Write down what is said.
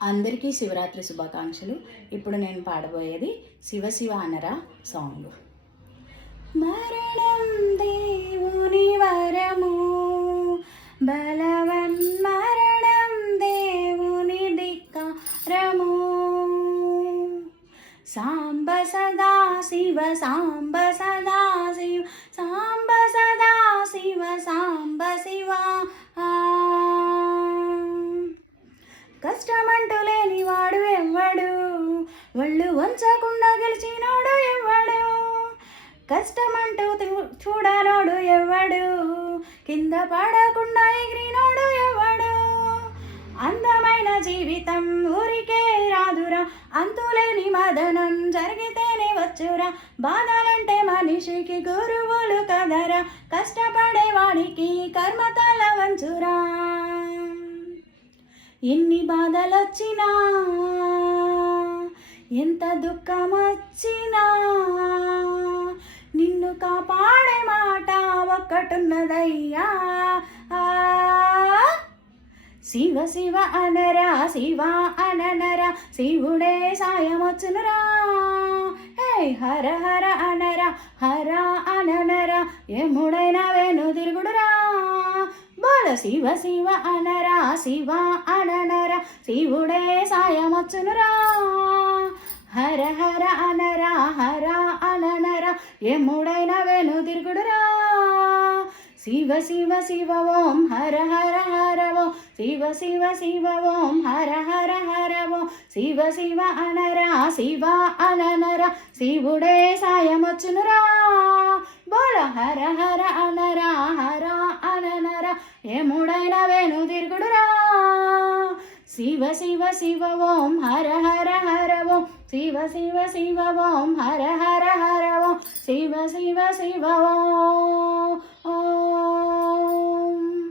అందరికీ శివరాత్రి శుభాకాంక్షలు. ఇప్పుడు నేను పాడబోయేది శివ శివ అనరా సాంగ్. మరణం దేవుని వరము, బలవన్ మరణం దేవుని ధిక్కారము. సాంబ సదా శివ సాంబ సదా శివ సాంబ సదా శివ సాంబ శివ. కష్టమంటూ లేనివాడు ఎవ్వడు, ఒళ్ళు వంచకుండా గెలిచినోడు ఎవ్వడు. కష్టమంటూ చూడనోడు ఎవ్వడు, కింద పడకుండా ఎగిరినోడు ఎవ్వడు. అందమైన జీవితం ఊరికే రాదురా, అంతులేని మదనం జరిగితేనే వచ్చురా. బాధలంటే మనిషికి గురువులు కదరా, కష్టపడేవాడికి కర్మ తల వంచురా. ఎన్ని బాధలొచ్చినా ఎంత దుఃఖం వచ్చినా నిన్ను కాపాడే మాట ఒక్కటున్నదయ్యా. శివ శివ అనరా శివ అననరా, శివుడే సాయమొచ్చునురా. హే హర హర అనరా హర అననరా, యముడైన వేణు తిరుగుడురా. బోల శివ శివ అనరా శివ అననరా, శివుడే సాయమొచ్చునురా. హర హర అనరా హర అననరా, యముడైన వేణు తిరుగుడురా. శివ శివ శివ ఓం హర హర హర ఓం, శివ శివ శివ ఓం హర హర హర ఓం. శివ శివ అనరా శివ అననరా, శివుడే సాయమొచ్చునురా. బోల హర హర అనరా హర అననరా, యముడైన వేణు తిరుగుడురా. శివ శివ శివ ఓం హర హర హర ఓం, శివ శివ శివ ఓం హర హర హర ఓం. శివ శివ శివ ఓం.